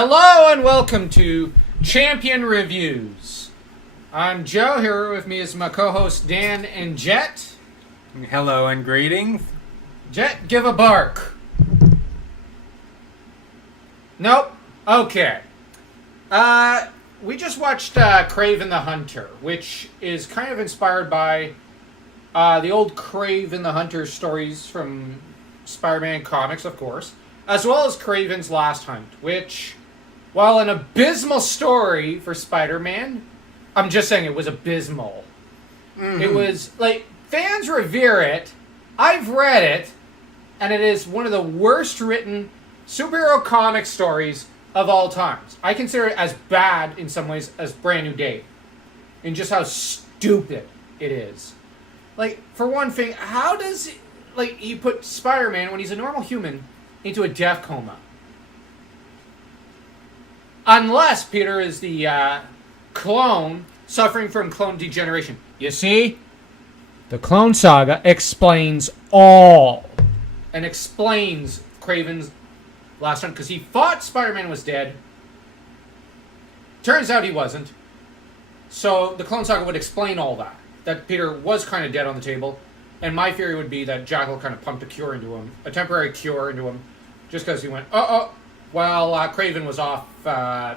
Hello and welcome to Champion Reviews. I'm Joe. Here with me is my co-host Dan and Jet. Hello and greetings. Jet, give a bark. Nope. Okay. We just watched Kraven the Hunter, which is kind of inspired by the old Kraven the Hunter stories from Spider-Man comics, of course, as well as Kraven's Last Hunt, which, while an abysmal story for Spider-Man, I'm just saying it was abysmal. Mm-hmm. It was, like, fans revere it, I've read it, and it is one of the worst written superhero comic stories of all times. I consider it as bad in some ways as Brand New Day, in just how stupid it is. Like, for one thing, how does, he put Spider-Man, when he's a normal human, into a death coma? Unless Peter is the clone suffering from clone degeneration. You see? The Clone Saga explains all. And explains Kraven's Last Hunt, because he thought Spider-Man was dead. Turns out he wasn't. So the Clone Saga would explain all that. That Peter was kind of dead on the table. And my theory would be that Jackal kind of pumped a cure into him. A temporary cure into him. Just because he went, while Kraven was off, I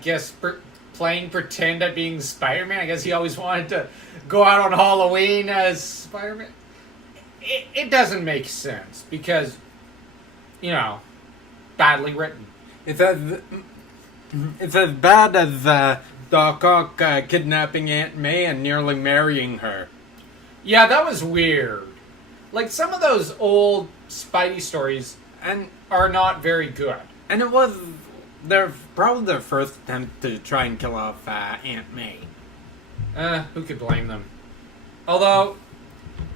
guess, playing pretend at being Spider-Man. I guess he always wanted to go out on Halloween as Spider-Man. It doesn't make sense because, badly written. It's as bad as Doc Ock kidnapping Aunt May and nearly marrying her. Yeah, that was weird. Like, some of those old Spidey stories are not very good. And it was probably their first attempt to try and kill off Aunt May. Who could blame them? Although,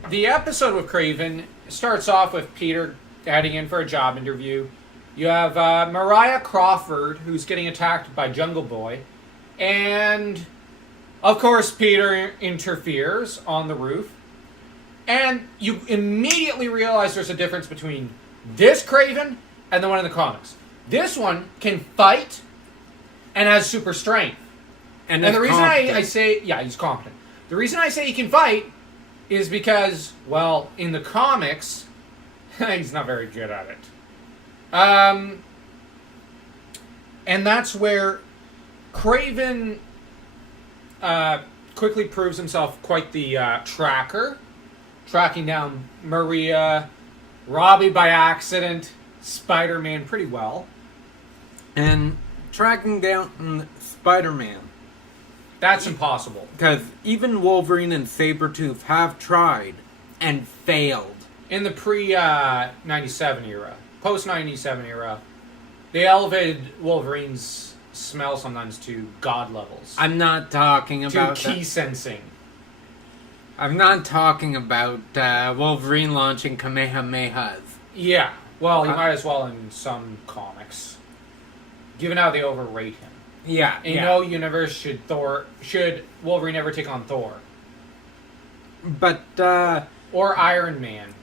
the episode with Kraven starts off with Peter heading in for a job interview. You have Mariah Crawford, who's getting attacked by Jungle Boy. And, of course, Peter interferes on the roof. And you immediately realize there's a difference between this Kraven and the one in the comics. This one can fight and has super strength. And the reason I say, yeah, he's competent. The reason I say he can fight is because, well, in the comics, he's not very good at it. And that's where Kraven quickly proves himself quite the tracker. Tracking down Maria, Robbie by accident, Spider-Man pretty well. And tracking down Spider-Man. That's impossible. Because even Wolverine and Sabretooth have tried and failed. In the pre-97 era, post-97 era, they elevated Wolverine's smell sometimes to god levels. I'm not talking about to key sensing. I'm not talking about Wolverine launching Kamehamehas. Yeah, well, he might as well in some comics. Given how they overrate him. Yeah. In no universe should Wolverine ever take on Thor. But, or Iron Man.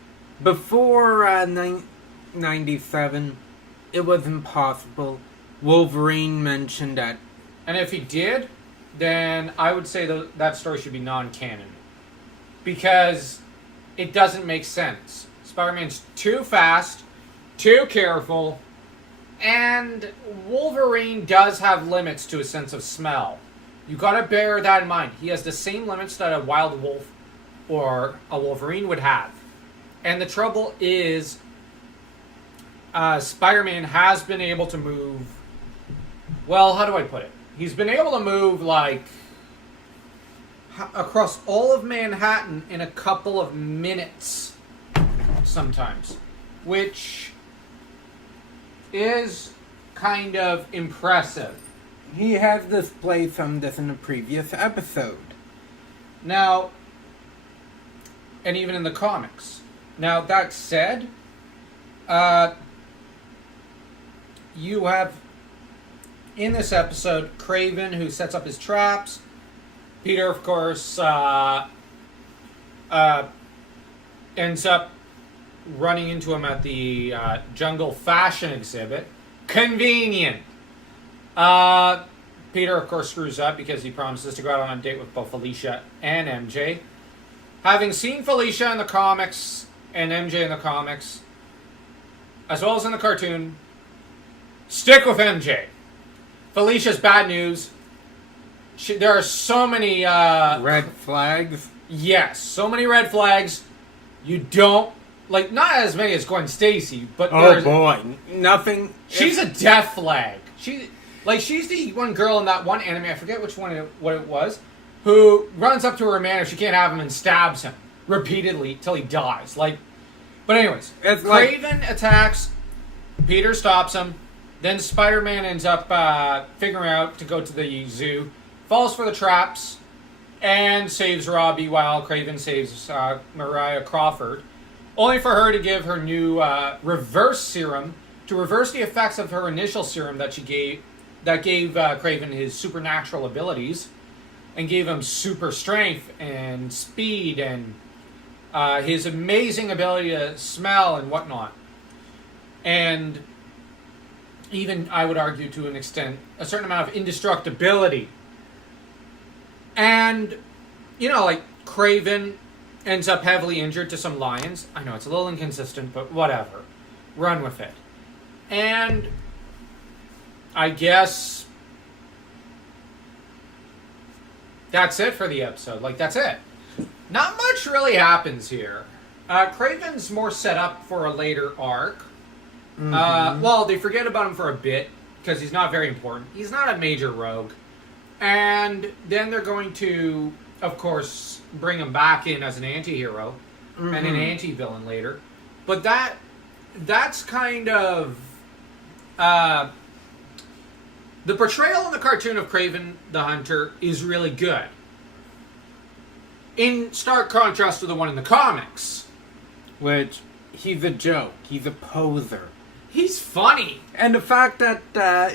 Before 97, it was impossible. Wolverine mentioned that. And if he did, then I would say that story should be non-canon. Because it doesn't make sense. Spider-Man's too fast, too careful, and Wolverine does have limits to his sense of smell. You gotta bear that in mind. He has the same limits that a wild wolf or a Wolverine would have. And the trouble is, Spider-Man has been able to move... Well, how do I put it? He's been able to move, across all of Manhattan in a couple of minutes sometimes, which is kind of impressive. He has displayed some of this in a previous episode. Now, and even in the comics. Now, that said, you have, in this episode, Kraven, who sets up his traps. Peter, of course, ends up running into him at the Jungle Fashion exhibit. Convenient. Peter, of course, screws up because he promises to go out on a date with both Felicia and MJ. Having seen Felicia in the comics and MJ in the comics, as well as in the cartoon, stick with MJ. Felicia's bad news. There are so many... red flags? Yes, so many red flags. You don't... Like, not as many as Gwen Stacy, but oh boy, nothing... She's a death flag. She's the one girl in that one anime, I forget what it was, who runs up to her man if she can't have him and stabs him repeatedly till he dies. But anyways, Kraven attacks, Peter stops him, then Spider-Man ends up figuring out to go to the zoo, falls for the traps, and saves Robbie while Kraven saves Mariah Crawford, only for her to give her new reverse serum to reverse the effects of her initial serum that gave Kraven his supernatural abilities and gave him super strength and speed and his amazing ability to smell and whatnot. And even, I would argue to an extent, a certain amount of indestructibility. And, Kraven ends up heavily injured to some lions. I know, it's a little inconsistent, but whatever. Run with it. And I guess that's it for the episode. That's it. Not much really happens here. Kraven's more set up for a later arc. Well, they forget about him for a bit, because he's not very important. He's not a major rogue. And then they're going to, of course, bring him back in as an anti-hero and an anti-villain later. But that's kind of... the portrayal in the cartoon of Kraven the Hunter is really good. In stark contrast to the one in the comics. Which, he's a joke. He's a poser. He's funny. And the fact that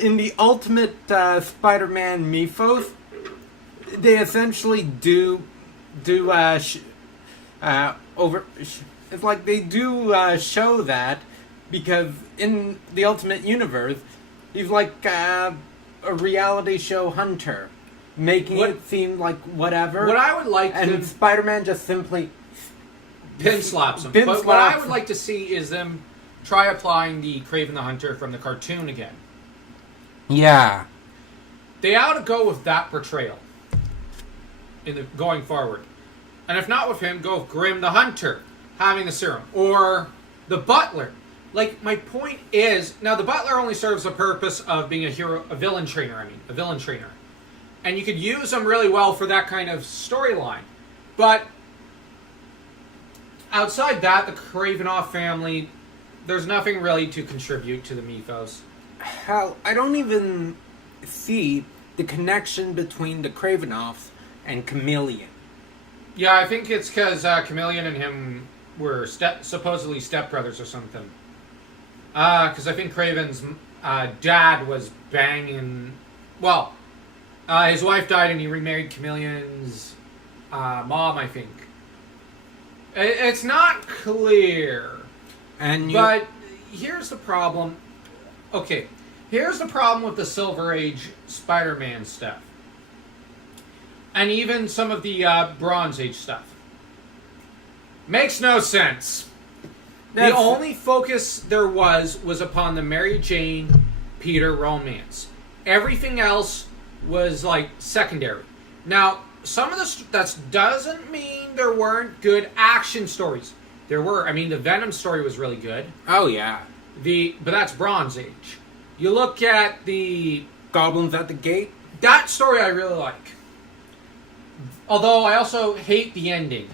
in the Ultimate Spider-Man mythos, they essentially it's like they do show that, because in the Ultimate Universe, he's like a reality show hunter, making it seem like whatever. What I would like and Spider-Man just simply pin slaps him. But what I would like to see is them try applying the Kraven the Hunter from the cartoon again. Yeah. They ought to go with that portrayal going forward. And if not with him, go with Grim the Hunter having the serum. Or the Butler. My point is, now the Butler only serves the purpose of being a villain trainer. And you could use him really well for that kind of storyline. But outside that, the Kravinoff family, there's nothing really to contribute to the mythos. Hell, I don't even see the connection between the Kravinoffs and Chameleon. Yeah, I think it's because Chameleon and him were supposedly stepbrothers or something. Because I think Kraven's dad was banging... Well, his wife died and he remarried Chameleon's mom, I think. It's not clear. But here's the problem. Okay, here's the problem with the Silver Age Spider-Man stuff. And even some of the Bronze Age stuff. Makes no sense. The only focus there was upon the Mary Jane Peter romance. Everything else was secondary. Now, some of that doesn't mean there weren't good action stories. There were. I mean, the Venom story was really good. Oh yeah. But that's Bronze Age. You look at the Goblins at the Gate. That story I really like. Although I also hate the ending.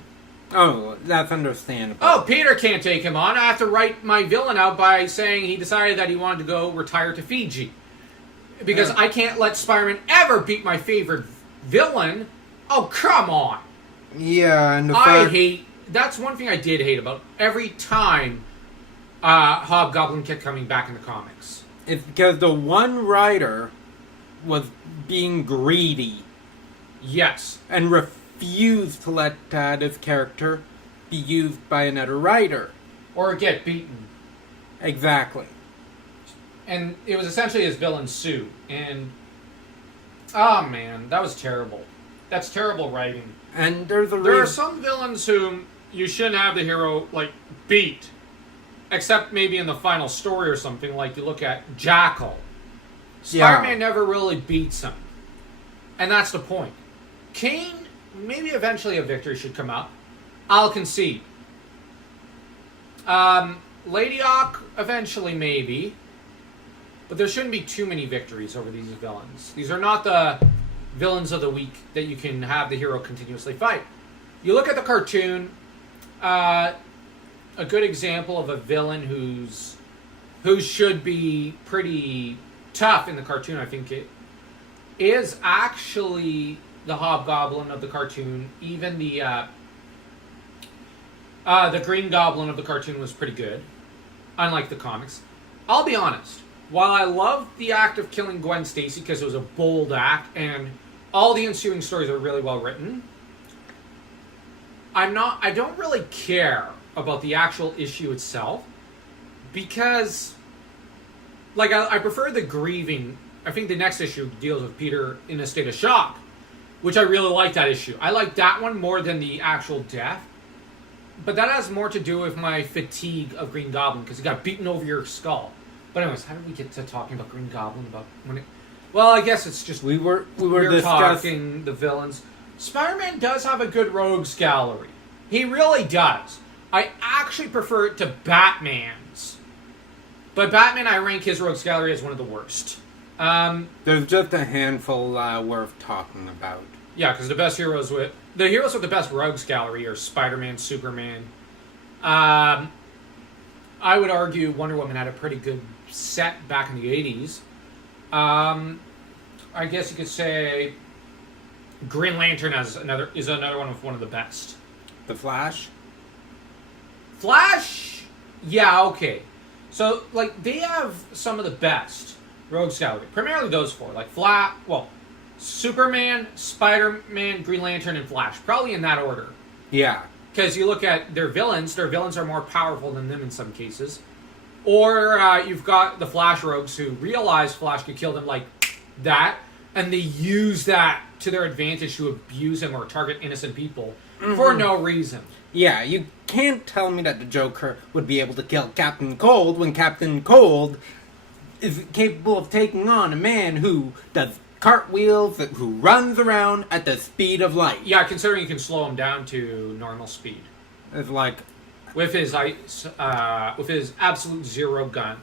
Oh, that's understandable. Oh, Peter can't take him on. I have to write my villain out by saying he decided that he wanted to go retire to Fiji. Because I can't let Spider-Man ever beat my favorite villain. Oh, come on. Yeah, and that's one thing I did hate about every time Hobgoblin kept coming back in the comics. It's because the one writer was being greedy. Yes. And refused to let this character be used by another writer. Or get beaten. Exactly. and it was essentially his villain suit. And oh man, that was terrible. That's terrible writing. And there are some villains whom you shouldn't have the hero like beat, except maybe in the final story or something. Like you look at Jackal. Spider-Man never really beats him, and that's the point. Kane, maybe eventually a victory should come up. I'll concede. Lady Hawk, eventually maybe. But there shouldn't be too many victories over these villains. These are not the villains of the week that you can have the hero continuously fight. You look at the cartoon, a good example of a villain who should be pretty tough in the cartoon, I think it is actually the Hobgoblin of the cartoon. Even the Green Goblin of the cartoon was pretty good, unlike the comics. I'll be honest. While I love the act of killing Gwen Stacy because it was a bold act and all the ensuing stories are really well written, I don't really care about the actual issue itself because, like, I prefer the grieving. I think the next issue deals with Peter in a state of shock, which I really like that issue. I like that one more than the actual death. But that has more to do with my fatigue of Green Goblin because he got beaten over your skull. But anyways, how did we get to talking about Green Goblin? Well, I guess it's just we were talking the villains. Spider-Man does have a good rogues gallery. He really does. I actually prefer it to Batman's. But Batman, I rank his rogues gallery as one of the worst. There's just a handful worth talking about. Yeah, because the heroes with the best rogues gallery are Spider-Man, Superman. I would argue Wonder Woman had a pretty good set back in the 80s. I guess you could say Green Lantern is another one of the best. The Flash? Yeah, okay. So, like, they have some of the best rogues gallery. Primarily those four. Like, Superman, Spider-Man, Green Lantern, and Flash. Probably in that order. Yeah. Because you look at their villains are more powerful than them in some cases. Or you've got the Flash rogues who realize Flash could kill them like that, and they use that to their advantage to abuse him or target innocent people for no reason. Yeah, you can't tell me that the Joker would be able to kill Captain Cold when Captain Cold is capable of taking on a man who does cartwheels, who runs around at the speed of light. Yeah, considering you can slow him down to normal speed. It's like with his absolute zero gun.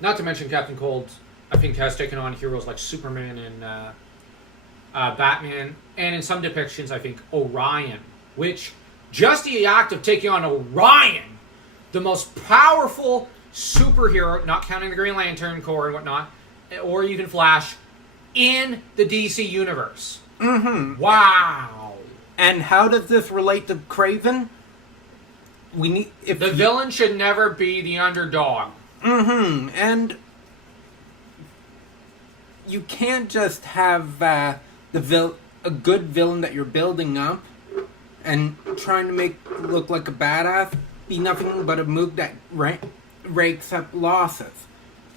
Not to mention Captain Cold, I think, has taken on heroes like Superman and Batman, and in some depictions, I think Orion. Which just the act of taking on Orion, the most powerful superhero, not counting the Green Lantern Corps and whatnot, or even Flash, in the DC universe. Mm-hmm. Wow. And how does this relate to Kraven? The villain should never be the underdog. Mm-hmm. And you can't just have a good villain that you're building up and trying to make look like a badass be nothing but a move that rakes up losses.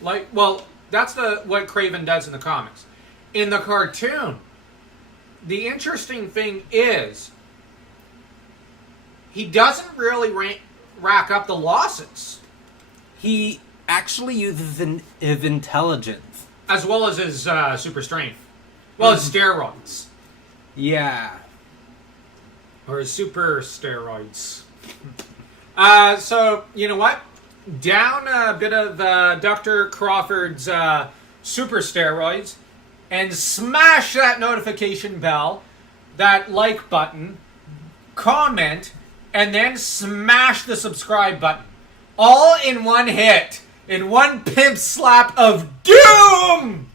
That's what Kraven does in the comics. In the cartoon, the interesting thing is he doesn't really rack up the losses. He actually uses his intelligence. As well as his super strength. Well, his steroids. Yeah. Or his super steroids. So, you know what? Down a bit of Dr. Crawford's super steroids and smash that notification bell, that like button, comment, and then smash the subscribe button. All in one hit. In one pimp slap of doom!